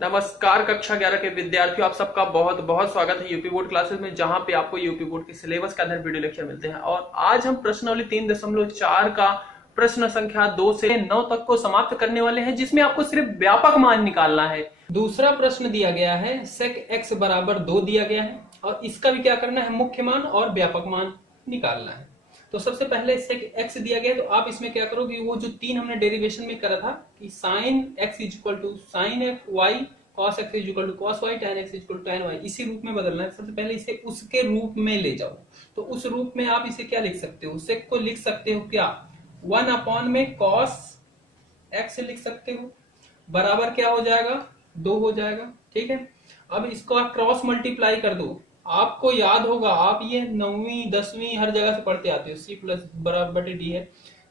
नमस्कार कक्षा 11 के विद्यार्थियों, आप सबका बहुत बहुत स्वागत है यूपी बोर्ड क्लासेस में, जहां पे आपको यूपी बोर्ड के सिलेबस के आधार वीडियो लेक्चर मिलते हैं। और आज हम प्रश्नावली 3.4 का प्रश्न संख्या 2 से 9 तक को समाप्त करने वाले हैं, जिसमें आपको सिर्फ व्यापक मान निकालना है। दूसरा प्रश्न दिया गया है sec x बराबर 2 दिया गया है और इसका भी क्या करना है, मुख्य मान और व्यापक मान निकालना है। तो सबसे पहले sec x दिया गया, तो आप इसमें क्या करोगे, वो जो तीन हमने डेरिवेशन में करा था कि sin x is equal to sine x y, cos x is equal to cos y, tan x is equal to tan y, इसी रूप में बदलना है। सबसे पहले इसे उसके रूप में ले जाओ। तो उस रूप में आप इसे क्या लिख सकते हो, sec को लिख सकते हो क्या, 1 अपॉन में cos x लिख सकते हो, बराबर क्या हो जाएगा, 2 हो जाएगा। ठीक है, अब इसको आप क्रॉस मल्टीप्लाई कर दो। आपको याद होगा, आप ये 9वीं 10वीं हर जगह से पढ़ते आते हो, सी प्लस बराबर डी है।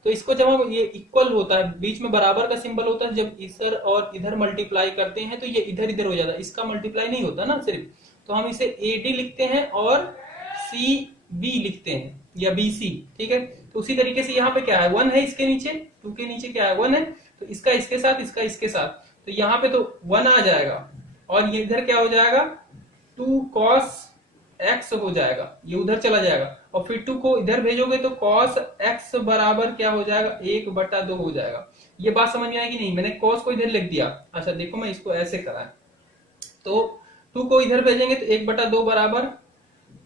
तो इसको जब हम ये इक्वल होता है, बीच में बराबर का सिंबल होता है, जब इधर और इधर मल्टीप्लाई करते हैं तो ये इधर इधर हो जाता है, इसका मल्टीप्लाई नहीं होता ना सिर्फ। तो हम इसे AD लिखते हैं और CB लिखते हैं या BC। ठीक है, तो उसी तरीके से यहाँ पे क्या है, 1 है, इसके नीचे 2 के नीचे क्या है, 1 है, तो इसका इसके साथ, इसका इसके साथ, तो यहाँ पे तो 1 आ जाएगा और ये इधर क्या हो जाएगा, 2 cos x हो जाएगा, ये उधर चला जाएगा और फिर 2 को इधर भेजोगे तो cos x बराबर क्या हो जाएगा, 1/2 हो जाएगा। ये बात समझ में आएगी नहीं, मैंने cos को इधर लिख दिया। अच्छा देखो, मैं इसको ऐसे करा है, तो 2 को इधर भेजेंगे तो 1/2 बराबर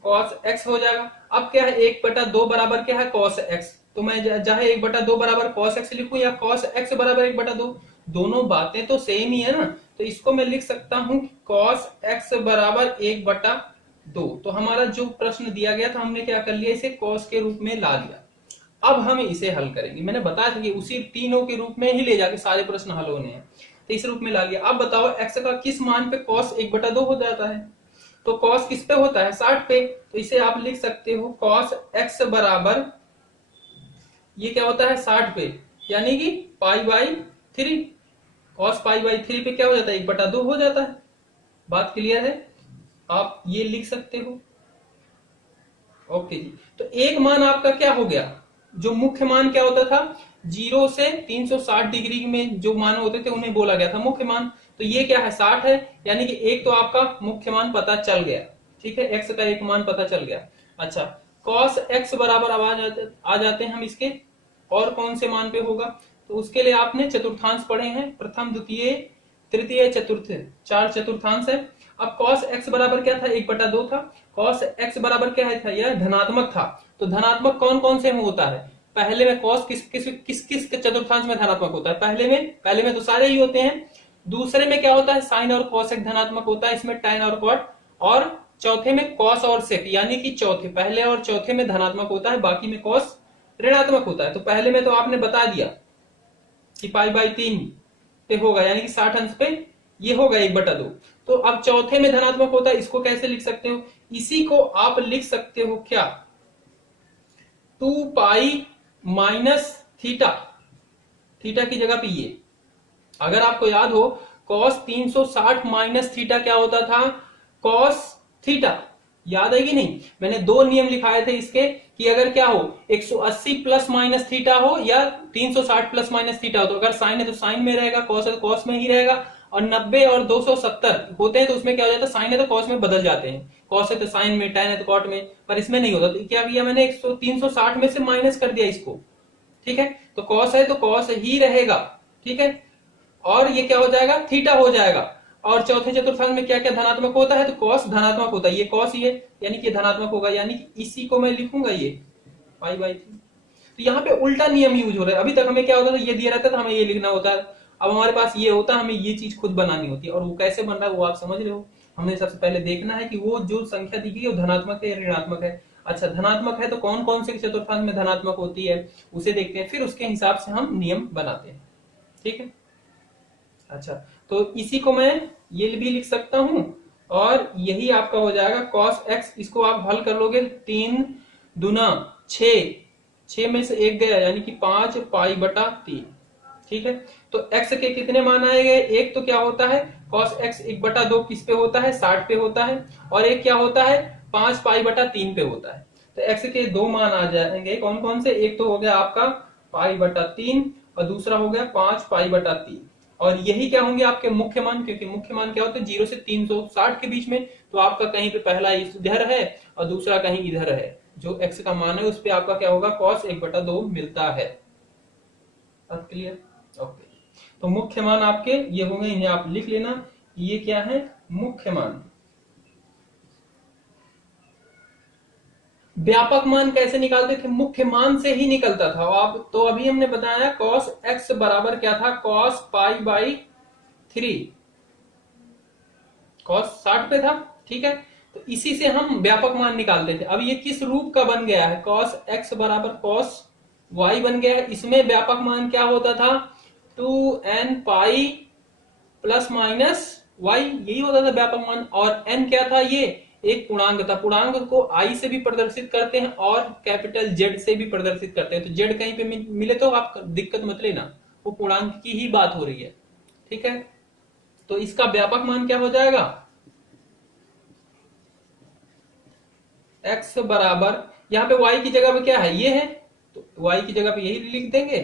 cos x हो जाएगा। अब क्या है, 1/2 बराबर क्या है, cos x, तो मैं चाहे 1/2 बराबर cos x लिखूं या cos x बराबर 1/2, दोनों बातें तो सेम ही है ना। तो इसको मैं लिख सकता हूं cos x बराबर 1/2। तो हमारा जो प्रश्न दिया गया था, हमने क्या कर लिया, इसे cos के रूप में ला लिया। अब हम इसे हल करेंगे, मैंने बताया था कि उसी तीनों के रूप में ही ले जाके सारे प्रश्न हल होने हैं, तो इस रूप में ला लिया। अब बताओ x का किस मान पे cos 1/2 हो जाता है, तो cos किस पे होता है, 60 पे। तो इसे आप लिख सकते हो cos x बराबर, ये क्या होता है 60 पे, यानी कि π/3, cos π/3 पे क्या हो जाता है, 1/2 हो जाता है। बात क्लियर है, आप ये लिख सकते हो। ओके जी, तो एक मान आपका क्या हो गया, जो मुख्य मान क्या होता था, 0 से 360 डिग्री में जो मान होते थे उन्हें बोला गया था मुख्य मान। तो ये क्या है, 60 है, यानी कि एक तो आपका मुख्य मान पता चल गया। ठीक है, x का एक मान पता चल गया। अच्छा, cos x बराबर आ जाते हैं हम इसके, और कौन से मान पे होगा, तो उसके लिए आपने चतुर्थांश पढ़े हैं, प्रथम द्वितीय तृतीय चतुर्थ, 4 चतुर्थांश है। अब cos x बराबर क्या था, 1/2 था। cos x बराबर क्या है था, यह धनात्मक था। तो धनात्मक कौन कौन से में होता है, पहले में cos किस किस किस किस चतुर्थांश में धनात्मक होता है, पहले में तो सारे ही होते हैं। दूसरे में क्या होता है, साइन और cos एक धनात्मक होता है, इसमें tan और cot। और चौथे में cos और sec, यानी कि चौथे, पहले और चौथे में धनात्मक होता है, बाकी में cos ऋणात्मक होता है। तो पहले में तो आपने बता दिया कि π/3 पे होगा, यानी कि 60 अंश पे ये होगा 1/2। तो अब चौथे में धनात्मक होता है, इसको कैसे लिख सकते हो, इसी को आप लिख सकते हो क्या, 2π माइनस थीटा, थीटा की जगह पे ये, अगर आपको याद हो cos 360 माइनस थीटा क्या होता था, cos थीटा, याद है कि नहीं। मैंने 2 नियम लिखाए थे इसके, कि अगर क्या हो, 180 प्लस माइनस थीटा हो या 360 प्लस माइनस थीटा हो, तो अगर साइन है तो साइन में रहेगा, cos है तो cos में ही रहेगा। और 90 और 270 होते हैं तो उसमें क्या हो जाता है, साइन है तो cos में बदल जाते हैं, cos है तो साइन में, tan है तो cot में, पर इसमें नहीं होता। तो क्या किया मैंने, 360 में से माइनस कर दिया इसको। ठीक है, तो cos है तो cos ही रहेगा। ठीक है, और ये क्या हो जाएगा, थीटा हो जाएगा। और चौथे चतुर्थांश में क्या क्या धनात्मक होता है, तो cos धनात्मक होता है, ये cos ये, यानी कि धनात्मक होगा, यानी कि इसी को मैं लिखूंगा ये π/3। तो यहाँ पे उल्टा नियम यूज हो रहा है। अभी तक हमें क्या होता था, ये दिया रहता था, हमें ये लिखना होता है। अब हमारे पास ये होता है, हमें ये चीज खुद बनानी होती है, और वो कैसे बन रहा है वो आप समझ रहे हो। हमने सबसे पहले देखना है कि वो जो संख्या दी गई वो धनात्मक है या ऋणात्मक है। अच्छा, धनात्मक है तो कौन कौन से चतुर्थांश में धनात्मक होती है उसे देखते हैं, फिर उसके हिसाब से हम नियम बनाते हैं। ठीक है, अच्छा, तो इसी को मैं ये भी लिख सकता हूं, और यही आपका हो जाएगा cos x। इसको आप हल कर लोगे, 3 दूना 6, 6 में से 1 गया, यानी कि 5π/3। ठीक है, तो x के कितने मान आए गए, एक तो क्या होता है cos x 1/2 किस पे होता है, 60 पे होता है, और एक क्या होता है 5π/3 पे होता है। तो x के 2 मान आ जाएंगे, कौन कौन से, एक तो हो गया आपका π/3 और दूसरा हो गया 5π/3। और यही क्या होंगे आपके मुख्य मान, क्योंकि मुख्य मान क्या होते हैं 0 से 360 के बीच में। तो आपका कहीं पे पहला इधर है और दूसरा कहीं इधर है, जो x का मान है उस पे आपका क्या होगा cos 1/2 मिलता है। अब क्लियर? ओके, तो मुख्य मान आपके ये होंगे, इन्हें आप लिख लेना, ये क्या है मुख्य मान। व्यापक मान कैसे निकालते थे? मुख्य मान से ही निकलता था। आप तो अभी हमने बताया cos x बराबर क्या था, cos π/3, cos 60 पे था, ठीक है। तो इसी से हम व्यापक मान निकालते थे। अब ये किस रूप का बन गया है, cos x बराबर cos y बन गया है। इसमें व्यापक मान क्या होता था, 2n pi plus minus y, यही होता था व्यापक मान। और n क्या था, ये एक पूर्णांक था। पूर्णांक को i से भी प्रदर्शित करते हैं और कैपिटल Z से भी प्रदर्शित करते हैं। तो Z कहीं पे मिले तो आप दिक्कत मत लेना, वो पूर्णांक की ही बात हो रही है, ठीक है। तो इसका व्यापक मान क्या हो जाएगा, x बराबर, यहाँ पे y की जगह पे क्या है, ये है, तो y की जगह पे यही लिख देंगे,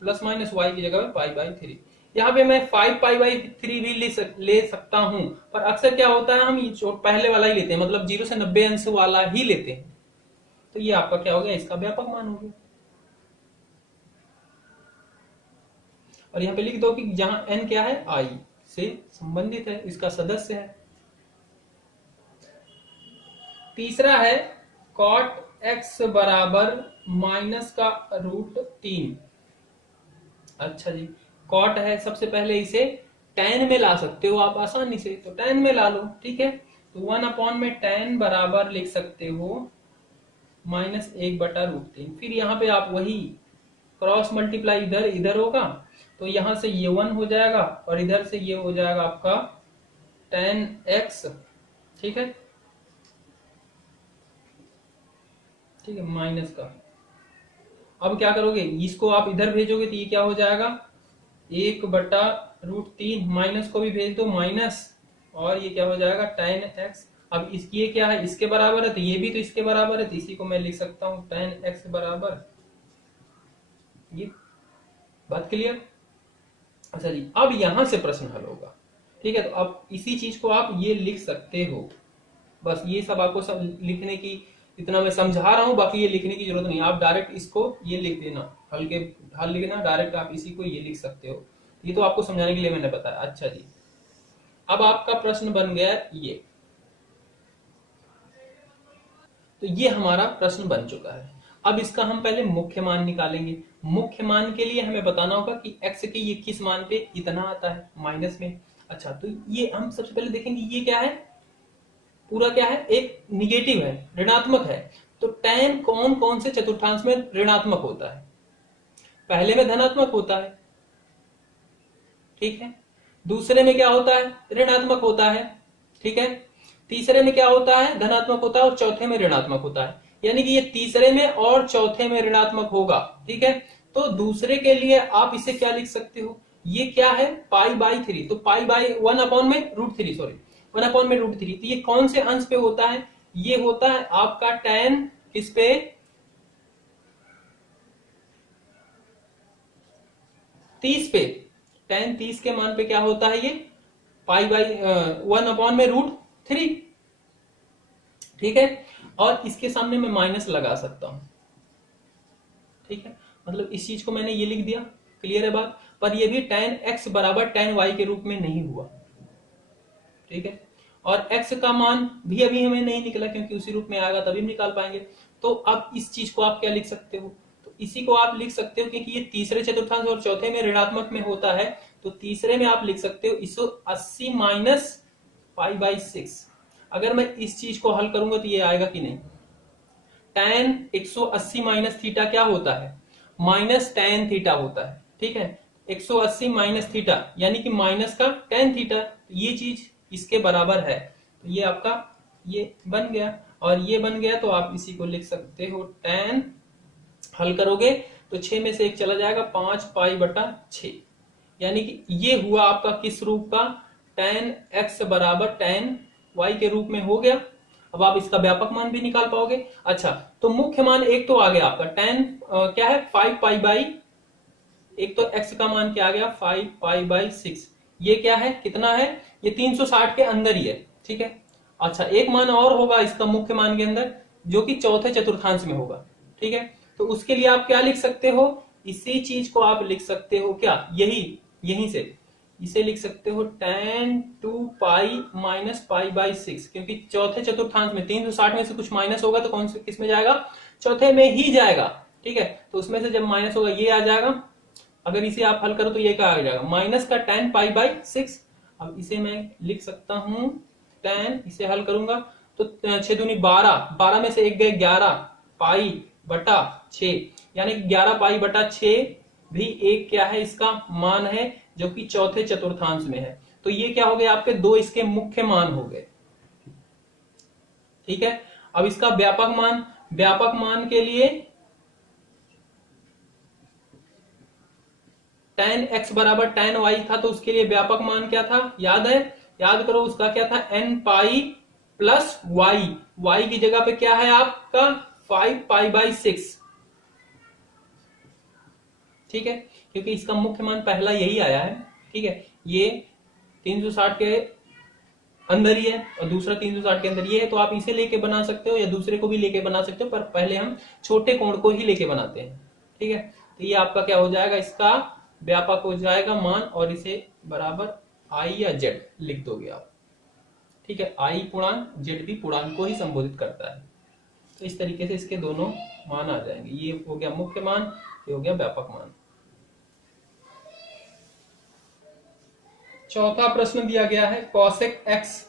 प्लस माइनस y की जगह पे π/3। यहाँ पे मैं 5π/3 भी ले सकता हूं, पर अक्सर क्या होता है हम पहले वाला ही लेते हैं, मतलब 0 से 90 अंश वाला ही लेते हैं। तो ये आपका क्या हो गया, इसका व्यापक मान हो गया। और यहाँ पे लिख दो कि जहां n क्या है, i से संबंधित है, इसका सदस्य है। तीसरा है cot x बराबर माइनस का √3। अच्छा जी, कॉट है, सबसे पहले इसे tan में ला सकते हो आप आसानी से, तो tan में ला लो, ठीक है। तो 1 में tan बराबर लिख सकते हो -1/√3। फिर यहाँ पे आप वही क्रॉस मल्टीप्लाई इधर इधर होगा, तो यहां से ये 1 हो जाएगा और इधर से ये हो जाएगा आपका tan x, ठीक है, ठीक है, माइनस का। अब क्या करोगे, इसको आप इधर भेजोगे तो ये क्या हो जाएगा 1/√3, माइनस को भी भेज दो माइनस, और ये क्या हो जाएगा tan x। अब इसकी ये क्या है, इसके बराबर है, तो ये भी तो इसके बराबर है, तो इसी को मैं लिख सकता हूं tan x बराबर ये। बात क्लियर? अच्छा जी, अब यहां से प्रश्न हल होगा, ठीक है। तो अब इसी चीज को आप ये लिख सकते हो, बस ये सब आपको सब लिखने की, इतना मैं समझा रहा हूं, बाकी ये लिखने की जरूरत नहीं, आप डायरेक्ट इसको ये लिख देना, हल लिखना डायरेक्ट, आप इसी को ये लिख सकते हो। ये तो आपको समझाने के लिए मैंने बताया। अच्छा जी, अब आपका प्रश्न बन गया ये, तो ये हमारा प्रश्न बन चुका है। अब इसका हम पहले मुख्य मान निकालेंगे। मुख्य मान के लिए हमें बताना होगा कि x के ये किस मान पे इतना आता है, माइनस में। अच्छा, तो ये हम सबसे पहले देखेंगे, ये क्या है, पूरा क्या है, एक निगेटिव है, ऋणात्मक है। तो tan कौन कौन से चतुर्थांश में ऋणात्मक होता है, पहले में धनात्मक होता है, ठीक है, दूसरे में क्या होता है, ऋणात्मक होता है, ठीक है, तीसरे में क्या होता है, धनात्मक होता है, और चौथे में ऋणात्मक होता है। यानी कि ये तीसरे में और चौथे में ऋणात्मक होगा, ठीक है। तो दूसरे के लिए आप इसे क्या लिख सकते हो, ये क्या है π/3, तो +1 में √3, सॉरी 1 में √3। तो ये कौन से अंश पे होता है, ये होता है आपका tan किस पे, 30 पे, tan 30 के मान पे क्या होता है, ये +1 में √3, ठीक है। और इसके सामने मैं माइनस लगा सकता हूं, ठीक है, मतलब इस चीज को मैंने ये लिख दिया, क्लियर है बात। पर ये भी tan x बराबर tan y के रूप में नहीं हुआ, ठीक है। और x का मान भी अभी हमें नहीं निकला, क्योंकि उसी रूप में आएगा तभी हम निकाल पाएंगे। तो अब इस चीज को आप क्या लिख सकते हो, तो इसी को आप लिख सकते हो, क्योंकि ये तीसरे चतुर्थांश और चौथे में ऋणात्मक में होता है, तो तीसरे में आप लिख सकते हो 180 माइनस π/6। अगर मैं इस चीज को हल करूंगा तो ये आएगा कि नहीं, tan 180 माइनस थीटा क्या होता है, माइनस tan थीटा होता है, ठीक है। 180 माइनस थीटा यानी कि माइनस का tan थीटा, ये चीज इसके बराबर है। तो ये आपका ये बन गया, और ये बन गया, तो आप इसी को लिख सकते हो tan, हल करोगे तो 6 में से 1 चला जाएगा, 5π/6, यानी कि ये हुआ आपका किस रूप का, tan x बराबर tan y के रूप में हो गया। अब आप इसका व्यापक मान भी निकाल पाओगे। अच्छा, तो मुख्य मान एक तो आ गया आपका tan क्या है, 5π/3, एक तो x का मान क्या आ गया 5π/6, ये क्या है कितना है, ये 360 के अंदर ही है, ठीक है। अच्छा एक मान और होगा इसका मुख्य मान के अंदर, जो कि चौथे चतुर्थांश में होगा, ठीक है। तो उसके लिए आप क्या लिख सकते हो, इसी चीज को आप लिख सकते हो क्या, यहीं से इसे लिख सकते हो tan 2π-π/6, क्योंकि चौथे चतुर्थांश में 360 में से कुछ माइनस होगा तो कौन से किस में जाएगा, चौथे में ही जाएगा, ठीक है। तो उसमें से जब माइनस होगा ये आ जाएगा, अगर इसे आप हल करो तो ये क्या आ जाएगा, माइनस का tan π/6। अब इसे मैं लिख सकता हूं tan, इसे हल करूंगा तो 6 दूनी 12, 12 में से एक गए 11 π/6, यानी 11 π/6 भी एक क्या है इसका मान है, जो कि चौथे चतुर्थांश में है। तो ये क्या हो गए आपके दो इसके मुख्य मान हो गए, ठीक है। अब इसका व्यापक मान के लिए tan x बराबर tan y था, तो उसके लिए व्यापक मान क्या था, याद है, याद करो उसका क्या था, n π+y, y की जगह पे क्या है आपका 5π/6, ठीक है, क्योंकि इसका मुख्य मान पहला यही आया है, ठीक है। ये 360 के अंदर ही है और दूसरा 360 के अंदर ये है, तो आप इसे लेके बना सकते हो या दूसरे को भी लेके बना सकते हो, पर पहले हम छोटे कोण को ही लेके बनाते हैं, ठीक है। तो ये आपका क्या हो जाएगा, इसका व्यापक हो जाएगा मान, और इसे बराबर i या z लिख दोगे आप, ठीक है। i पूर्णांक, z भी पूर्णांक को ही संबोधित करता है। तो इस तरीके से इसके दोनों मान आ जाएंगे, ये हो गया मुख्य मान, ये हो गया व्यापक मान। चौथा प्रश्न दिया गया है cosec x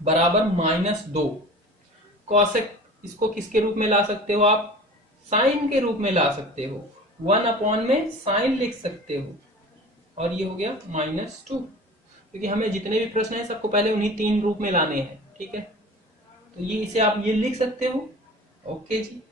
बराबर -2। cosec इसको किसके रूप में ला सकते हो आप, साइन के रूप में ला सकते हो, 1 में साइन लिख सकते हो, और ये हो गया -2, क्योंकि हमें जितने भी प्रश्न हैं सबको पहले उन्हीं 3 रूप में लाने हैं, ठीक है। तो ये इसे आप ये लिख सकते हो, ओके जी।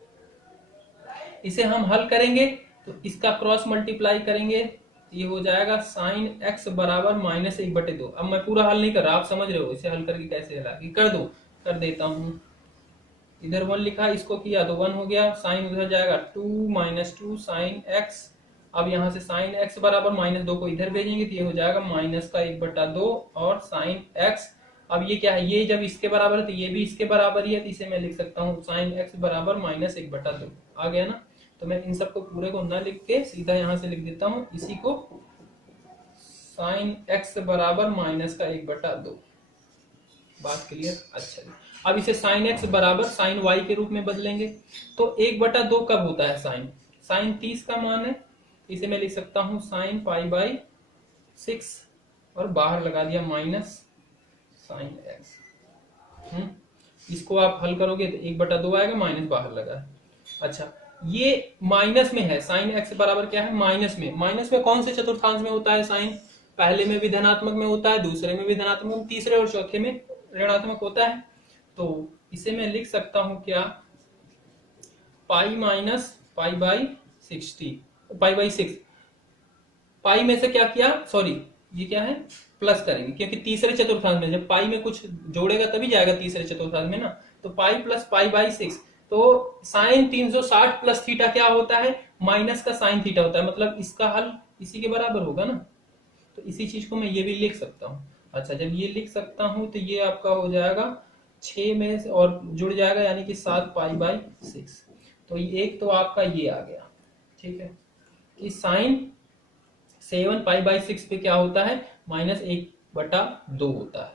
इसे हम हल करेंगे तो इसका क्रॉस मल्टीप्लाई करेंगे, ये हो जाएगा sin x बराबर -1/2। अब मैं पूरा हल नहीं कर रहा, आप समझ रहे हो इसे हल करके कैसे हला कर देता हूं। इधर 1 लिखा, इसको किया तो 1 हो गया, साइन उधर जाएगा 2 - 2 sin x। अब यहाँ से sin x बराबर -2 को इधर भेजेंगे तो ये हो जाएगा -1/2 और sin x। अब ये क्या है, ये जब इसके बराबर है तो ये भी इसके बराबर ही है, तो इसे मैं लिख सकता हूँ sin x बराबर -1/2। आ गया ना। तो मैं इन सबको पूरे को ना लिख के सीधा यहाँ से लिख देता हूँ इसी को, sin x बराबर -1/2। बात क्लियर, अच्छा जी। अब इसे sin x बराबर sin y के रूप में बदलेंगे, तो 1/2 कब होता है, sin 30 का मान है, इसे मैं लिख सकता हूँ sin π/6 और बाहर लगा दिया माइनस sin x। इसको आप हल करोगे तो 1/2 आएगा, माइनस बाहर लगा है। अच्छा ये माइनस में है, sin x बराबर क्या है, माइनस में कौन से चतुर्थांश में होता है साइन, पहले में भी धनात्मक में होता है, दूसरे में भी धनात्मक, तीसरे और चौथे में ऋणात्मक होता है। तो इसे मैं लिख सकता हूं क्या, पाई माइनस π/6, पाई में से क्या किया, सॉरी ये क्या है प्लस करेंगे, क्योंकि तीसरे चतुर्थांश में जब पाई में कुछ जोड़ेगा तभी जाएगा तीसरे चतुर्थांश में ना, तो पाई प्लस π/6। तो साइन 360 प्लस थीटा क्या होता है, माइनस का साइन थीटा होता है, मतलब इसका हल इसी के बराबर होगा ना। तो इसी चीज को मैं ये भी लिख सकता हूँ। अच्छा जब ये लिख सकता हूं तो ये आपका हो जाएगा 6 में से और जुड़ जाएगा, यानी कि 7π/6। तो एक तो आपका ये आ गया, ठीक है, कि साइन 7π/6 पे क्या होता है, -1/2 होता है।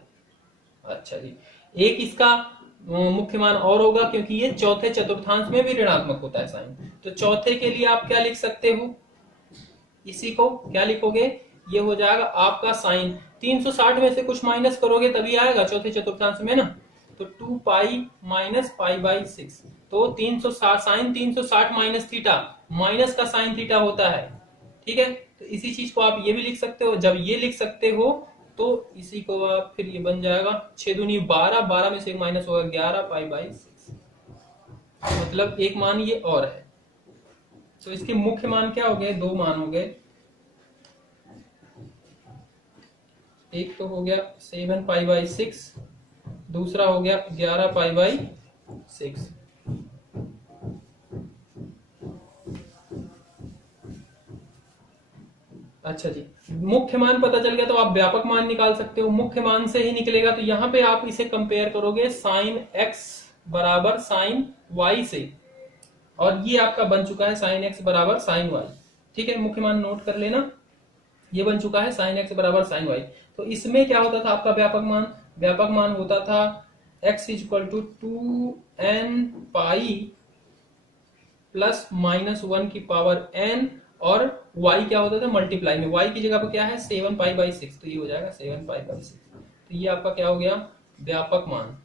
अच्छा जी, एक इसका मुख्य मान और होगा, क्योंकि ये चौथे चतुर्थांश में भी ऋणात्मक होता है साइन। तो चौथे के लिए आप क्या लिख सकते हो, इसी को क्या लिखोगे, ये हो जाएगा आपका साइन 360 में से कुछ माइनस करोगे तभी आएगा चौथे चतुर्थांश में ना, तो 2π - π/6। तो 360 साइन 360 माइनस थीटा, माइनस का साइन थीटा होता है, ठीक है। तो इसी चीज को आप ये भी लिख सकते हो, जब ये लिख सकते हो तो इसी को आप फिर ये बन जाएगा 6 दूनी 12, 12 में से एक माइनस होगा 11π/6, मतलब एक मान ये और है। तो इसके मुख्य मान क्या हो गए, 2 मान हो गए, एक तो हो गया 7π/6, दूसरा हो गया 11π/6। अच्छा जी, मुख्य मान पता चल गया तो आप व्यापक मान निकाल सकते हो। मुख्य मान से ही निकलेगा तो यहाँ पे आप इसे कंपेयर करोगे साइन एक्स बराबर साइन वाई से, और ये आपका बन चुका है साइन एक्स बराबर साइन वाई। ठीक है, मुख्य मान नोट कर लेना, ये बन चुका है साइन एक्स बराबर साइन वाई। तो इसमें क्या होता था आपका व्यापक मान? व्यापक मान होता था x equal to 2n pi plus -1 की पावर n, और y क्या होता था मल्टीप्लाई में, y की जगह पर क्या है 7 पाई बाई 6, तो ये हो जाएगा 7 पाई बाई 6। तो ये आपका क्या हो गया व्यापक मान।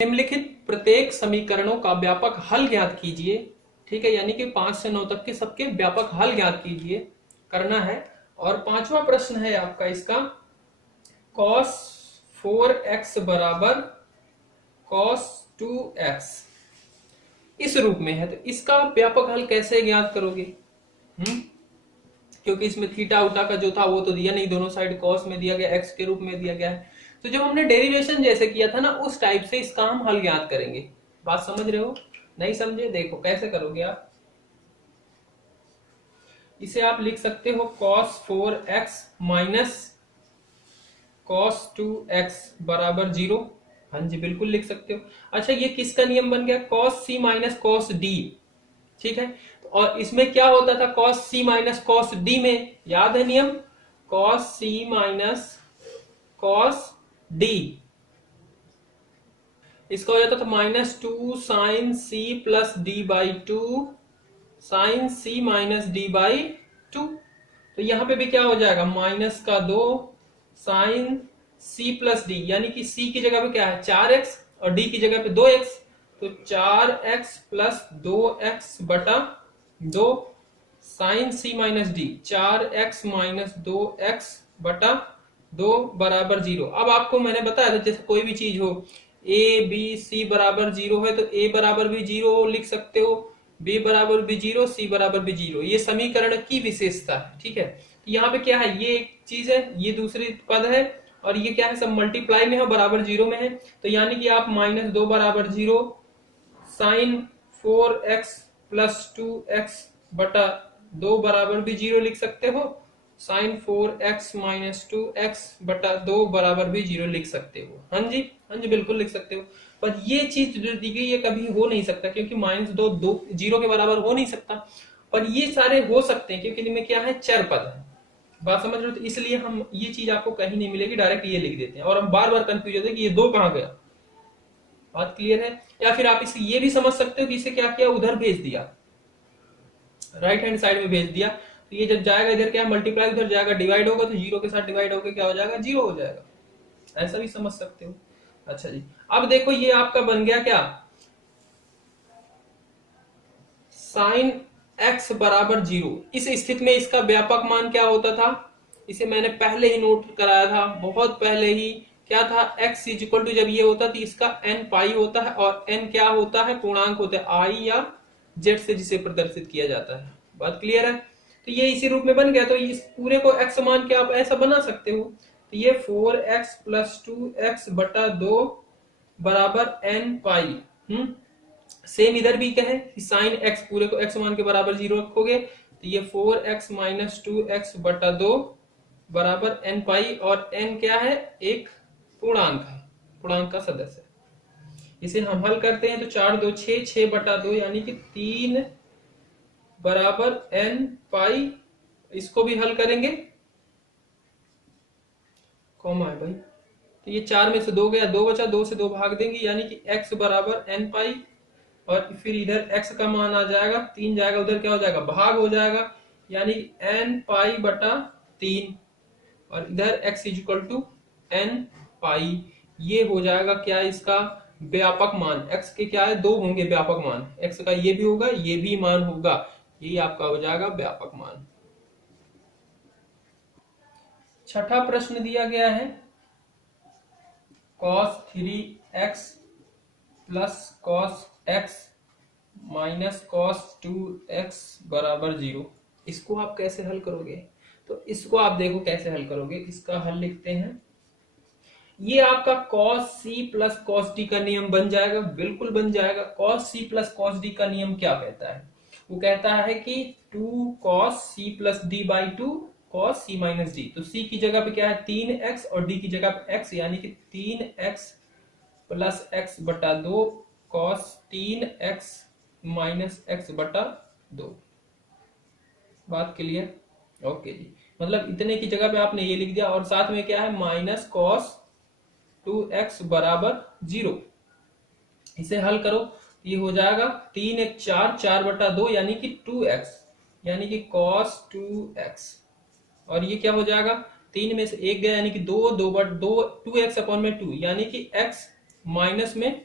निम्नलिखित प्रत्येक समीकरणों का व्यापक हल ज्ञात कीजिए। ठीक है, यानी कि 5 से 9 तक के सबके व्यापक हल ज्ञात कीजिए, करना है। और पांचवा प्रश्न है आपका इसका, cos 4x बराबर cos 2x इस रूप में है, तो इसका व्यापक हल कैसे ज्ञात करोगे? क्योंकि इसमें थीटा उटा का जो था वो तो दिया नहीं, दोनों साइड cos में दिया गया, x के रूप में दिया गया है। तो जब हमने डेरिवेशन जैसे किया था ना, उस टाइप से इसका हम हल ज्ञात करेंगे। बात समझ रहे हो? नहीं समझे? देखो कैसे करोगे आप। इसे आप लिख सकते हो cos 4x minus cos 2x बराबर 0। हाँ जी, बिल्कुल लिख सकते हो। अच्छा, ये किसका नियम बन गया? cos c minus cos d। ठीक है, और इसमें क्या होता था cos c minus cos d में? याद है नियम, cos c minus cos d, इसका हो जाता था -2 sine c plus d by 2 sine c minus d by 2। तो यहां पे भी क्या हो जाएगा -2 साइन c प्लस डी, यानी कि c की जगह पे क्या है 4x और d की जगह पे 2x, तो 4x प्लस 2x बटा 2 sine c minus d, 4x minus 2x बटा 2 बराबर 0। अब आपको मैंने बताया था जैसे कोई भी चीज हो, a b c बराबर 0 है तो a बराबर भी 0 लिख सकते हो, b बराबर भी 0, c बराबर भी 0। ये समीकरण की विशेषता है। ठीक है, तो यहाँ पे क्या है, ये एक चीज है, ये दूसरी पद है, और ये क्या है सब मल्टीप्लाई में है, बराबर 0 में है। तो यानी कि आप -2 बराबर 0 साइन 4x प्लस 2x बटा 2 बराबर भी 0 लिख सकते हो, साइन 4x माइनस 2x बटा 2 बराबर भी 0 लिख सकते हो। हाँ जी, हाँ जी, बिल्कुल लिख सकते हो। पर ये चीज जो दी गई ये कभी हो नहीं सकता, क्योंकि -2 0 के बराबर हो नहीं सकता। पर ये सारे हो सकते हैं क्योंकि इनमें क्या है चर पद है। बात समझ रहे हो? तो इसलिए हम ये चीज आपको कहीं नहीं मिलेगी, डायरेक्ट ये लिख देते हैं, और हम बार बार कंफ्यूज होते हैं कि ये 2 कहां गया। बात क्लियर है? या फिर आप इसे ये भी समझ सकते हो कि इसे क्या किया, उधर भेज दिया, राइट हैंड साइड में भेज दिया। तो ये जब जाएगा इधर क्या मल्टीप्लाई, उधर जाएगा डिवाइड होगा, तो 0 के साथ डिवाइड होकर क्या हो जाएगा 0 हो जाएगा। ऐसा भी समझ सकते हो। अच्छा जी, अब देखो ये आपका बन गया क्या, साइन x बराबर 0। इस स्थिति में इसका व्यापक मान क्या होता था, इसे मैंने पहले ही नोट कराया था, बहुत पहले ही। क्या था, x इक्वल टू जब ये होता तो इसका n पाई होता है, और n क्या होता है पूर्णांक होता है i या z से जिसे प्रदर्शित किया जाता है। बात क्लियर है? तो ये इसी रूप में बन गया, तो इस पूरे को x मान के आप ऐसा बना सकते हो। तो ये 4x प्लस 2x बटा 2 बराबर n पाई। सेम इधर भी क्या है कि साइन x पूरे को x मान के बराबर 0 रखोगे, तो ये 4x माइनस 2x बटा 2 बराबर n पाई, और n क्या है एक पूर्णांक है, पूर्णांक का सदस्य। इसे हम हल करते हैं तो 4 2 6, 6 बटा 2 यानी कि 3 बराबर n पाई। इसको भी हल करेंगे, कॉमा है भाई, तो ये 4 में से 2 गया, 2 बचा, 2 से 2 भाग देंगे, यानी कि x बराबर n पाई, और फिर इधर x का मान आ जाएगा 3 जाएगा, उधर क्या हो जाएगा भाग हो जाएगा, यानी n पाई बटा 3, और इधर x इक्वल टू n पाई। ये हो जाएगा क्या इसका व्यापक मान, x के क्या है 2 होंगे व्यापक मान, x का ये भी होगा ये भी मान होगा, यही आपका हो जाएगा व्यापक मान। छठा प्रश्न दिया गया है, cos 3x plus cos x minus cos 2x बराबर 0। इसको आप कैसे हल करोगे? तो इसको आप देखो कैसे हल करोगे। इसका हल लिखते हैं, ये आपका cos c plus cos d का नियम बन जाएगा, बिल्कुल बन जाएगा। cos c plus cos d का नियम क्या कहता है? वो कहता है कि 2 cos c plus d by 2 cos c minus d। तो c की जगह पे क्या है 3x और d की जगह पे x, यानी कि 3x प्लस x बटा 2 cos 3x माइनस x बटा 2। बात क्लियर? ओके जी, मतलब इतने की जगह पे आपने ये लिख दिया और साथ में क्या है माइनस cos 2x बराबर 0। इसे हल करो, ये हो जाएगा 3 1 4, 4 बटा 2 यानी कि 2x, यानी कि cos 2x। और ये क्या हो जाएगा 3 में से 1 गया यानी कि 2, 2 बट 2 2x अपॉन में 2 यानी कि x माइनस में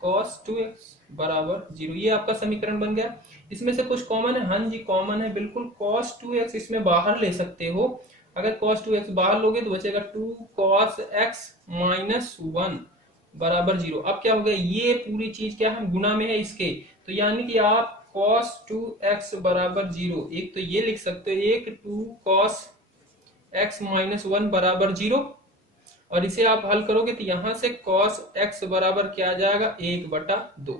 cos 2x बराबर 0। ये आपका समीकरण बन गया। इसमें से कुछ कॉमन है? हाँ जी कॉमन है, बिल्कुल। cos 2x इसमें बाहर ले सकते हो। अगर cos 2x बाहर लोगे तो बचेगा 2 cos x माइनस 1 बराबर 0। अब क्या हो गया, ये पूरी चीज क्या है गुना में है इसके, तो यानी कि आप cos 2x बराबर 0 एक तो ये लिख सकते हो, एक 2 cos x माइनस 1 बराबर 0। और इसे आप हल करोगे तो यहां से cos x बराबर क्या आ जाएगा 1 बटा 2।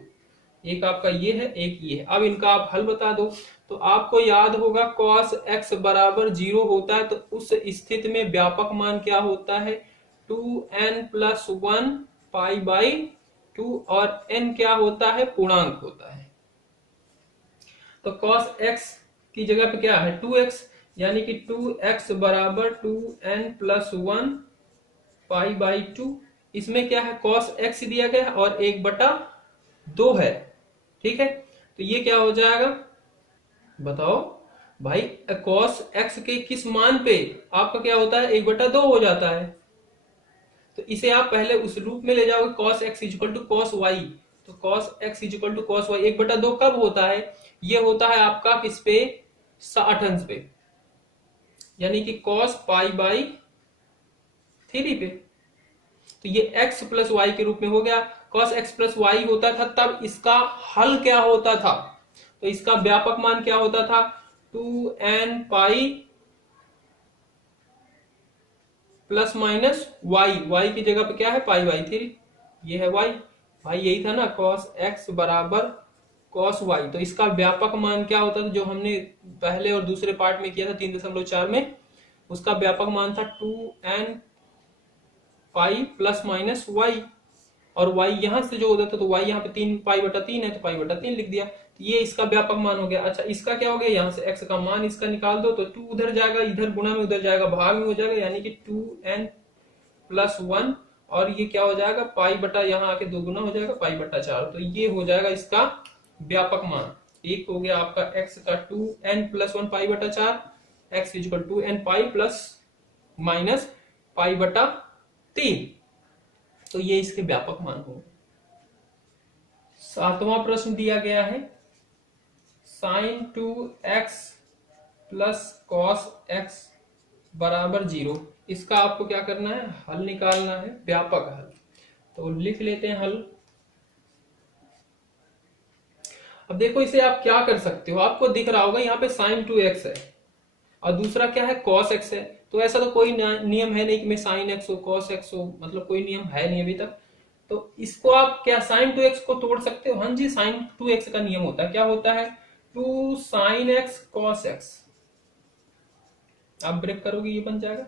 एक आपका ये है, एक ये है। अब इनका आप हल बता दो। तो आपको याद होगा cos x बराबर 0 होता है तो उस स्थिति में व्यापक मान क्या होता है 2n प्लस 1 पाई बाई 2 और n क्या होता है पूर्णांक होता है। तो cos x की जगह पे क्या है 2x, यानी कि 2x बराबर 2n प्लस 1 पाई बाई 2। इसमें क्या है cos x दिया गया है और 1 बटा 2 है, ठीक है। तो ये क्या हो जाएगा बताओ भाई, cos x के किस मान पे आपका क्या होता है 1 बटा 2 हो जाता है। तो इसे आप पहले उस रूप में ले जाओगे cos x equal to cos y। तो cos x equal to cos y 1 बटा 2 कब होता है, ये होता है आपका किस पे 60 अंश पे, यानी कि cos पाई बाई 3 पे। तो ये x प्लस वाई के रूप में हो गया। cos x प्लस वाई होता था तब इसका हल क्या होता था, तो इसका व्यापक मान क्या होता था 2n pi plus minus y, y की जगह पे क्या है पाई बाई 3, ये है वाई। भाई यही था ना cos x बराबर cos y। तो इसका व्यापक मान क्या होता था जो हमने पहले और दूसरे पार्ट में किया था 3.4 में, उसका व्यापक मान था 2n pi plus minus y. और y यहां से जो होता था तो y यहाँ पे 3 पाई बटा 3 है तो पाई बटा 3 लिख दिया, तो ये इसका व्यापक मान हो गया। अच्छा इसका क्या हो गया, यहाँ से x का मान इसका निकाल दो तो 2 उधर जाएगा, इधर गुणा में उधर जाएगा भाग में हो जाएगा, यानी कि 2n प्लस 1 और ये क्या हो जाएगा पाई बटा यहाँ आके 2 गुना हो जाएगा पाई बटा 4। तो ये हो जाएगा इसका व्यापक मान। एक हो गया आपका x का 2n प्लस 1 पाई बटा 4, x equal 2n pi plus minus pi बटा 3। तो ये इसके व्यापक मान होंगे। 7वां प्रश्न दिया गया है sin 2x plus cos x बराबर 0। इसका आपको क्या करना है हल निकालना है, व्यापक हल। तो लिख लेते हैं हल। अब देखो इसे आप क्या कर सकते हो, आपको दिख रहा होगा यहाँ पे sin 2x है और दूसरा क्या है cos x है। तो ऐसा तो कोई नियम है नहीं कि मैं sin x हो cos x हो, मतलब कोई नियम है नहीं अभी तक। तो इसको आप क्या sin 2x को तोड़ सकते हो? हाँ जी, sin 2x का नियम होता है, क्या होता है 2 sin x cos x। आप ब्रेक करोगे ये बन जाएगा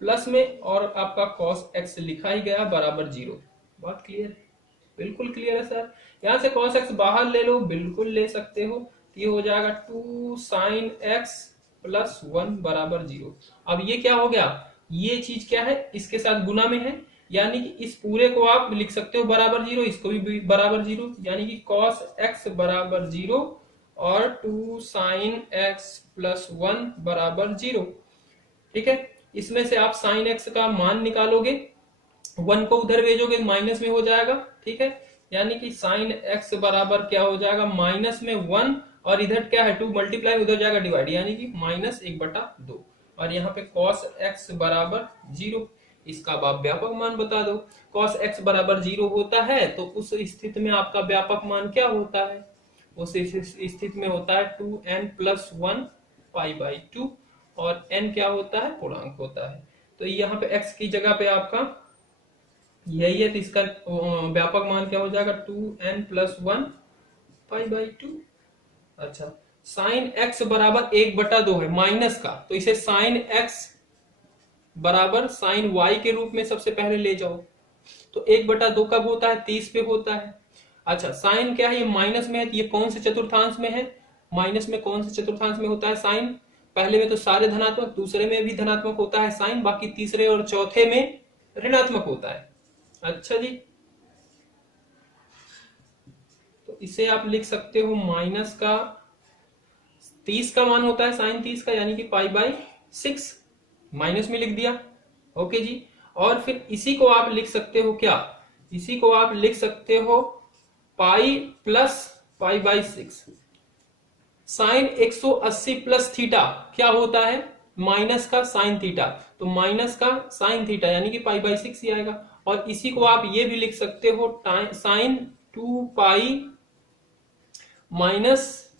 प्लस में और आपका cos x लिखा ही गया बराबर 0। बात क्लियर है? बिल्कुल क्लियर है सर। यहां से cos x बाहर ले लो, बिल्कुल ले सकते हो। ये हो जाएगा 2 sin x प्लस 1 बराबर 0। अब ये क्या हो गया, ये चीज क्या है इसके साथ गुना में है, यानी कि इस पूरे को आप लिख सकते हो बराबर 0, इसको भी बराबर 0, यानी कि cos x बराबर 0 और 2 sin x प्लस 1 बराबर 0। ठीक है, इसमें से आप sin x का मान निकालोगे, 1 को उधर भेजोगे माइनस में हो जाएगा, ठीक है, यानी कि sin x बराबर क्या हो जाएगा माइनस में 1 और इधर क्या है 2 मल्टीप्लाई उधर जाएगा डिवाइड, यानी कि माइनस 1/2 और यहाँ पे cos x बराबर 0। इसका आप व्यापक मान बता दो। cos x बराबर 0 होता है तो उस स्थिति में आपका व्यापक मान क्या होता है, उस स्थिति में होता है 2n प्लस 1 पाई बाई 2 और n क्या होता है पूर्णांक होता है। तो यहाँ पे x की जगह पे आपका यही है, तो इसका व्यापक मान क्या हो जाएगा 2n+1 π/2। अच्छा, साइन x बराबर 1/2 है माइनस का, तो इसे साइन x बराबर साइन y के रूप में सबसे पहले ले जाओ। तो 1/2 कब होता है? 30 पे होता है। अच्छा, साइन क्या है? ये माइनस में है, तो ये कौन से चतुर्थांश में है? माइनस में कौन से चतुर्थांश में होता है साइन? पहले में तो सारे धनात्मक, दूसरे में भी धनात्मक होता है साइन, बाकी तीसरे और चौथे में ऋणात्मक होता है। अच्छा जी, तो इसे आप लिख सकते हो माइनस का 30 का मान होता है साइन 30 का, यानी कि π/6 माइनस में लिख दिया। ओके जी, और फिर इसी को आप लिख सकते हो क्या? इसी को आप लिख सकते हो pi plus π/6 sine 180 plus theta क्या होता है? माइनस का साइन थीटा, तो माइनस का साइन थीटा यानी कि π/6 ही आएगा। और इसी को आप ये भी लिख सकते हो sine 2π minus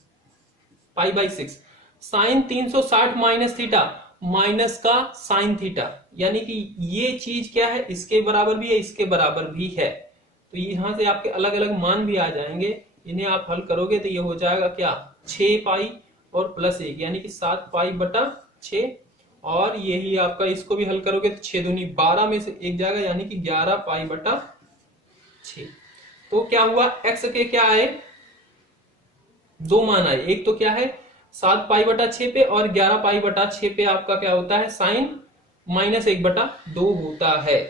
π/6 sine 360 minus theta minus का साइन थीटा, यानी कि ये चीज क्या है? इसके बराबर भी है, इसके बराबर भी है। तो यहां से आपके अलग अलग मान भी आ जाएंगे, इन्हें आप हल करोगे तो ये हो जाएगा क्या? 6π और +1 यानी कि 7π/6। और यही आपका, इसको भी हल करोगे तो 6 दूनी 12 में से 1 जाएगा, यानी कि 11π/6। तो क्या हुआ? x के क्या आए? 2 मान आए। एक तो क्या है 7π/6 पे, और 11π/6 पे आपका क्या होता है? साइन -1/2 होता है।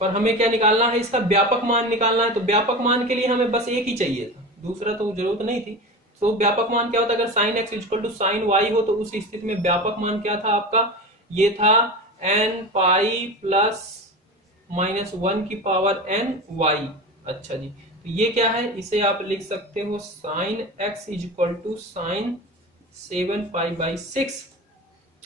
पर हमें क्या निकालना है? इसका व्यापक मान निकालना है। तो व्यापक मान के लिए हमें बस एक ही चाहिए था, दूसरा तो जरूरत नहीं थी। तो व्यापक मान क्या होता है? अगर साइन x = साइन y हो तो उस स्थिति में व्यापक मान क्या था आपका? ये था n π +(-1) अच्छा जी, तो ये क्या है? इसे आप लिख सकते हो साइन x = साइन 7π/6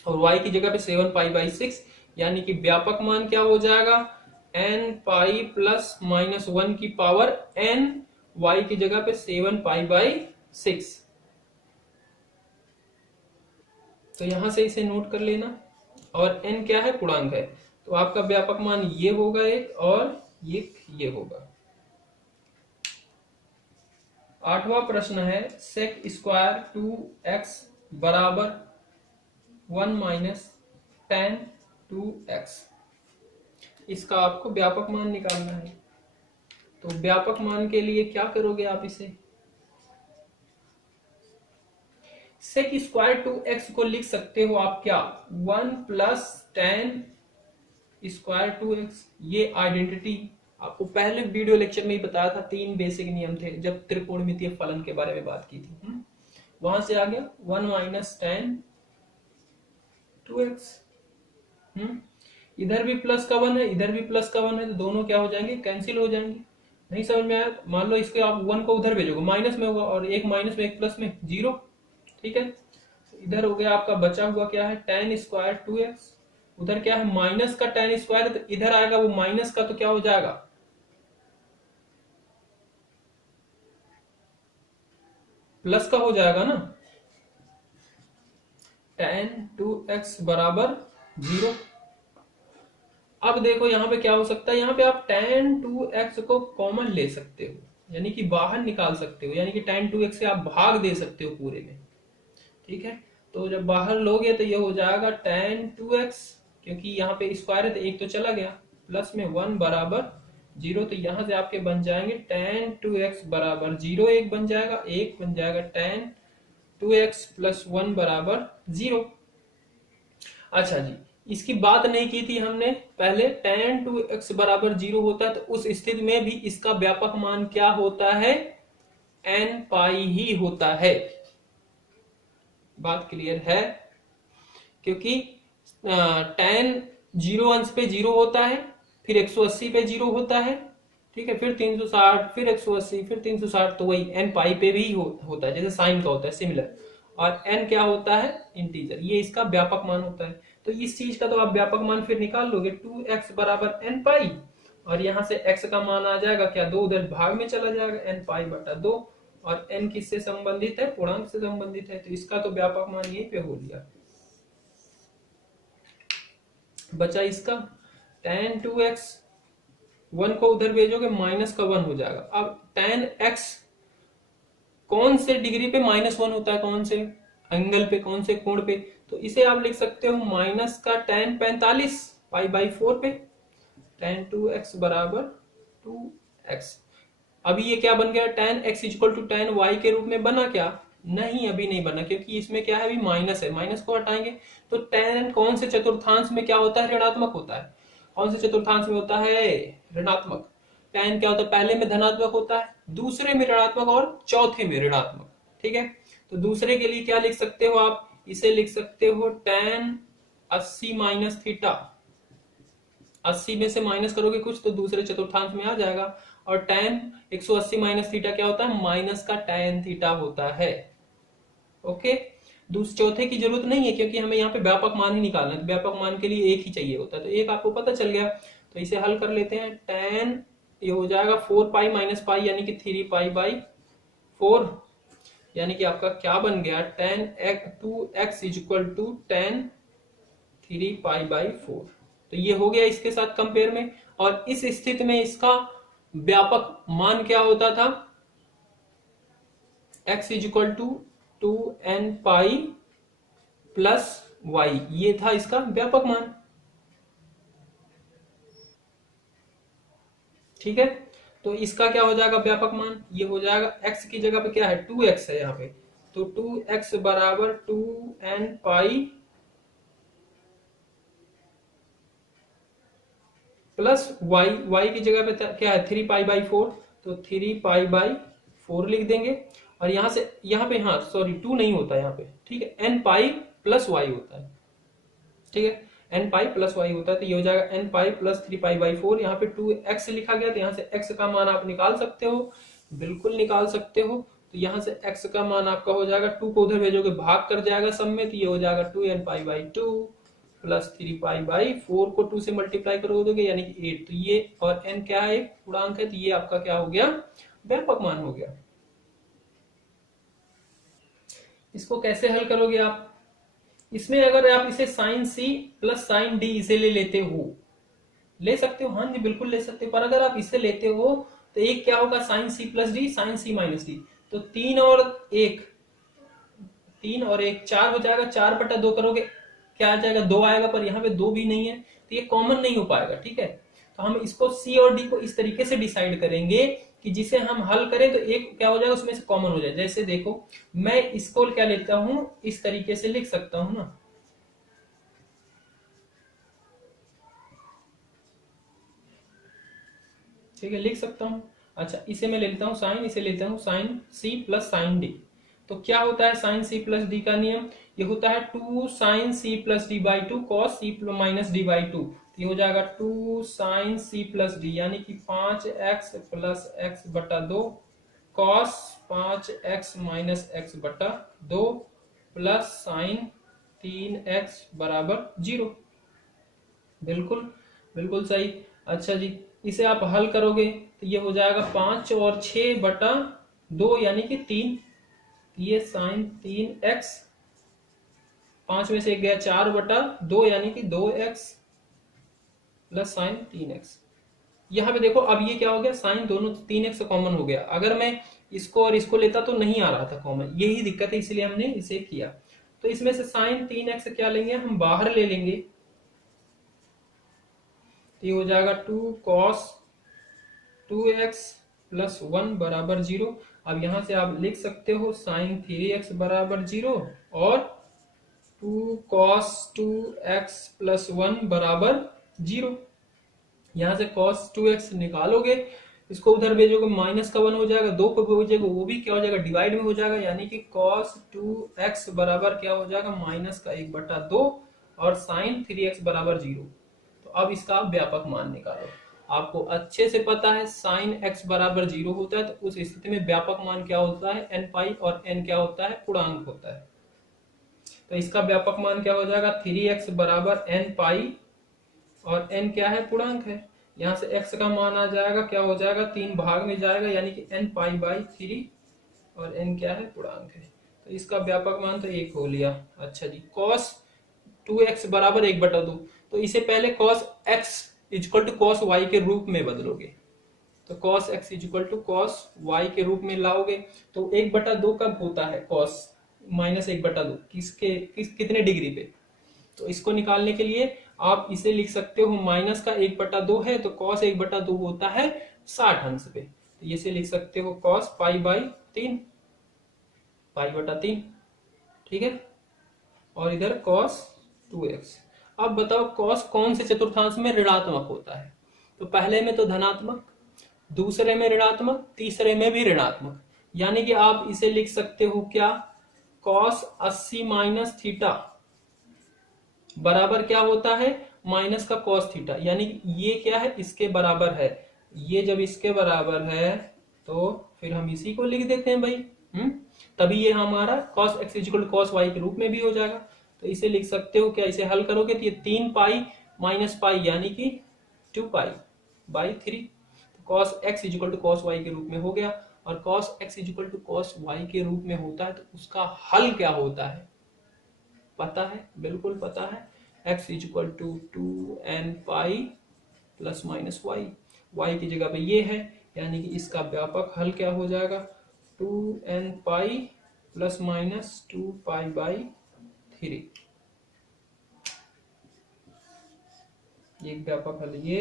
और y की जगह पे 7π/6, यानी कि व्यापक मान क्या हो जाएगा? n π +(-1) y की जगह पे 7π/6। तो यहां से इसे नोट कर लेना। और n क्या है? पूर्णांक है। तो आपका व्यापक मान ये होगा एक, और ये होगा। 8वां प्रश्न है sec² 2x बराबर 1 - tan 2x। इसका आपको व्यापक मान निकालना है। तो व्यापक मान के लिए क्या करोगे आप? इसे sec² 2x को लिख सकते हो आप क्या? 1 + tan² 2x। ये आइडेंटिटी आपको पहले वीडियो लेक्चर में ही बताया था, 3 बेसिक नियम थे जब त्रिकोणमितीय फलन के बारे में बात की थी। वहां से आ गया 1 - tan 2x। इधर भी प्लस का 1 है, इधर भी प्लस का 1 है, तो दोनों क्या हो जाएंगे? कैंसिल हो जाएंगे। नहीं समझ में आया? मान लो इसके आप 1 को उधर भेजोगे, माइनस में होगा, और एक माइनस में एक प्लस में 0। ठीक है, इधर हो गया आपका बचा हुआ क्या है? tan² 2x। उधर क्या है? माइनस का tan स्क्वायर, तो इधर आएगा वो माइनस का, तो क्या हो जाएगा? प्लस का हो जाएगा ना। tan 2x बराबर 0। अब देखो यहाँ पे क्या हो सकता है? यहाँ पे आप tan 2x को कॉमन ले सकते हो, यानी कि बाहर निकाल सकते हो, यानी कि tan 2x से आप भाग दे सकते हो पूरे में। ठीक है, तो जब बाहर लोगे तो ये हो जाएगा tan 2x, क्योंकि यहाँ पे स्क्वायर है तो एक तो चला गया, प्लस में 1 बराबर 0। तो यहाँ से आपके बन जाएंगे tan 2x बराबर 0, एक बन जाएगा, एक बन जाएगा tan 2x + 1 बराबर 0। अच्छा जी, इसकी बात नहीं की थी हमने पहले। tan 2x बराबर 0 होता है, तो उस स्थिति में भी इसका व्यापक मान क्या होता है? n π ही होता है। बात क्लियर है? क्योंकि tan 0 अंश पे 0 होता है, फिर 180 पे 0 होता है, ठीक है, फिर 360, फिर 180, फिर 360, तो वही n π पे भी होता है, जैसे साइन का होता है सिमिलर। और n क्या होता है? इंटीजर। ये इसका व्यापक मान होता है। तो इस चीज का तो आप व्यापक मान फिर निकाल लोगे, 2x बराबर n π, और यहां से x का मान आ जाएगा क्या? 2 उधर भाग में चला जाएगा, n π/2। और n किससे संबंधित है? पूर्णांक से संबंधित है, तो इसका तो व्यापक मान यहीं पे हो लिया। बचा इसका tan 2x 1 को उधर भेजोगे माइनस का 1 हो जाएगा। अब tan x कौन से डिग्री पे -1 होता है, कौन से एंगल पे, कौन से कोण पे, तो इसे आप लिख सकते हो माइनस का tan 45 पाई बाई 4 पे, tan 2x बराबर 2x। अभी ये क्या बन गया, tan x equal to tan y के रूप में बना क्या, नहीं अभी नहीं बना, क्योंकि इसमें क्या है अभी माइनस है, माइनस को हटाएंगे तो tan कौन से चतुर्थांश में क्या होता है, ऋणात्मक होता है, कौन से चतुर्थांश में होता है, ऋणात्मक। tan क्या होता है, पहले में धनात्मक होता है, दूसरे में ऋणात्मक और चौथे में ऋणात्मक। ठीक है, तो दूसरे के लिए क्या लिख सकते हो आप, इसे लिख सकते हो tan 80 माइनस थीटा, 80 में से माइनस करोगे कुछ तो दूसरे चतुर्थांश में आ जाएगा, और tan 180 माइनस थीटा क्या होता है, माइनस का tan थीटा होता है। ओके, चौथे की जरूरत नहीं है क्योंकि हमें यहाँ पे व्यापक मान ही निकालना है, व्यापक मान के लिए एक ही चाहिए होता है, तो एक आपको पता चल गया। तो इसे हल कर लेते हैं, tan ये हो जाएगा 4 पाई माइनस पाई यानी कि 3 पाई बाई 4, यानी कि आपका क्या बन गया, tan 2x equal to tan 3 pi by 4। तो ये हो गया इसके साथ कंपेयर में, और इस स्थिति में इसका व्यापक मान क्या होता था, x equal to 2n pi plus y, ये था इसका व्यापक मान। ठीक है, तो इसका क्या हो जाएगा व्यापक मान, ये हो जाएगा x की जगह पे क्या है 2x है यहाँ पे, तो 2x बराबर 2n पाई प्लस y की जगह पे क्या है 3 पाई बाई 4, तो 3 पाई बाई 4 लिख देंगे, और यहां से यहाँ पे, हाँ सॉरी 2 नहीं होता यहाँ पे, ठीक है n पाई प्लस y होता है, ठीक है n पाई प्लस y होता है, तो ये हो जाएगा n pi plus 3 pi by 4, यहाँ पे 2x लिखा गया, तो यहाँ से x का मान आप निकाल सकते हो, बिल्कुल निकाल सकते हो। तो यहाँ से x का मान आपका हो जाएगा, 2 को उधर भेजोगे भाग कर जाएगा सब में, तो ये हो जाएगा 2n pi by 2 plus 3 pi by 4 को 2 से मल्टीप्लाई कर दोगे यानी कि 8, तो ये और n क्या है, पूर्णांक है, तो ये आपका क्या हो गया, व्यापक मान हो गया। इसको कैसे हल करोगे आप, इसमें अगर आप इसे साइन सी प्लस साइन डी इसे ले लेते हो, ले सकते हो, हाँ जी बिल्कुल ले सकते हो, पर अगर आप इसे लेते हो तो एक क्या होगा साइन सी plus D, sine C minus D, तो 3 और 1 4 हो जाएगा, 4/2 करोगे क्या आ जाएगा, 2 आएगा, पर यहाँ पे 2 भी नहीं है तो ये कॉमन नहीं हो पाएगा। ठीक है, तो हम इसको सी और डी को इस तरीके से डिसाइड करेंगे कि जिसे हम हल करें तो एक क्या हो जाएगा उसमें से कॉमन हो जाए। जैसे देखो मैं इसको क्या लेता हूं, इस तरीके से लिख सकता हूं ना, ठीक है लिख सकता हूं। अच्छा इसे मैं ले लेता हूं साइन, इसे लेता हूं साइन सी प्लस साइन डी, तो क्या होता है साइन सी प्लस डी का नियम, ये होता है 2 sine C plus d by 2 cos c minus d by 2, ये हो जाएगा 2 साइन सी प्लस डी यानी कि 5x प्लस एक्स बटा 2 कॉस 5x माइनस एक्स बटा 2 प्लस साइन 3x बराबर 0। बिल्कुल बिल्कुल सही। अच्छा जी इसे आप हल करोगे तो ये हो जाएगा 5 और 6/2 यानी कि 3, ये साइन 3x, 5 में से 1 गया 4/2 यानी कि 2x प्लस साइन 3x। यहाँ पे देखो अब ये क्या हो गया, साइन दोनों 3x कॉमन हो गया, अगर मैं इसको और इसको लेता तो नहीं आ रहा था कॉमन, यही दिक्कत है इसलिए हमने इसे किया। तो इसमें से साइन 3x क्या लेंगे, हम बाहर ले लेंगे, ये हो जाएगा 2 cos 2x प्लस 1 बराबर 0। अब यहां से आप लिख सकते हो साइन 3x बराबर 0 और 2 cos 2x प्लस 1 बराबर 0। यहां से cos 2x निकालोगे, इसको उधर भेजोगे माइनस का 1 हो जाएगा, 2 को भेजोगे वो भी क्या हो जाएगा डिवाइड में हो जाएगा, यानी कि cos 2x बराबर क्या हो जाएगा माइनस का 1/2 और साइन 3x बराबर 0। तो अब इसका व्यापक मान निकालो, आपको अच्छे से पता है साइन x बराबर 0 होता है, तो उस स्थिति में व्यापक मान क्या होता है n पाई, और n क्या होता है पूर्णांक होता है, तो इसका व्यापक मान क्या हो जाएगा 3x बराबर n पाई, और n क्या है पूर्णांक है, यहाँ से x का मान आ जाएगा क्या हो जाएगा 3 भाग में जाएगा यानी कि n पाई बाई 3, और n क्या है पूर्णांक है, तो इसका व्यापक मान तो 1 हो लिया। अच्छा जी cos 2x बराबर 1/2, तो इसे पहले cos x equal to cos y के रूप में बदलोगे तो cos x equal to cos y के रूप में लाओगे तो 1/2 कब होता है cos माइनस 1/2 कितने डिग्री पे। तो इसको निकालने के लिए आप इसे लिख सकते हो माइनस का 1/2 है तो cos 1/2 होता है 60 अंश पे। तो इसे लिख सकते हो cos π/3 π/3 ठीक है। और इधर cos 2x। अब बताओ cos कौन से चतुर्थांश में ऋणात्मक होता है। तो पहले में तो धनात्मक, दूसरे में ऋणात्मक, तीसरे में भी ऋणात्मक। यानी कि आप इसे लिख सकते हो क्या cos 80 माइनस थीटा बराबर क्या होता है माइनस का cos थीटा। यानी ये क्या है इसके बराबर है। ये जब इसके बराबर है तो फिर हम इसी को लिख देते हैं भाई। तभी ये हमारा cos x equal cos y के रूप में भी हो जाएगा। तो इसे लिख सकते हो क्या, इसे हल करोगे तो ये 3 पाई माइनस पाई यानी कि 2 pi by 3। cos x equal to cos y के रूप में हो गया। और cos x equal to cos y के रूप में होता है तो उसका हल क्या होता है पता है, बिल्कुल पता है। x equal to 2n pi plus minus y, y की जगह पे ये है यानी कि इसका व्यापक हल क्या हो जाएगा 2n pi plus minus 2 pi by 3। एक व्यापक हल ये,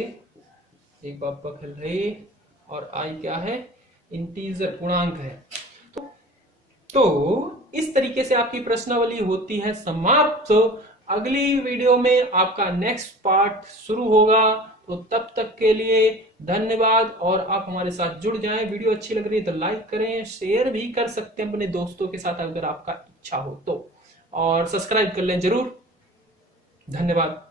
एक व्यापक हल है और i क्या है इंटीजर पूर्णांक है। तो इस तरीके से आपकी प्रश्नावली होती है समाप्त। अगली वीडियो में आपका नेक्स्ट पार्ट शुरू होगा। तो तब तक के लिए धन्यवाद और आप हमारे साथ जुड़ जाएं। वीडियो अच्छी लग रही है तो लाइक करें, शेयर भी कर सकते हैं अपने दोस्तों के साथ अगर आपका इच्छा हो तो, और सब्सक्राइब कर लें जरूर। धन्यवाद।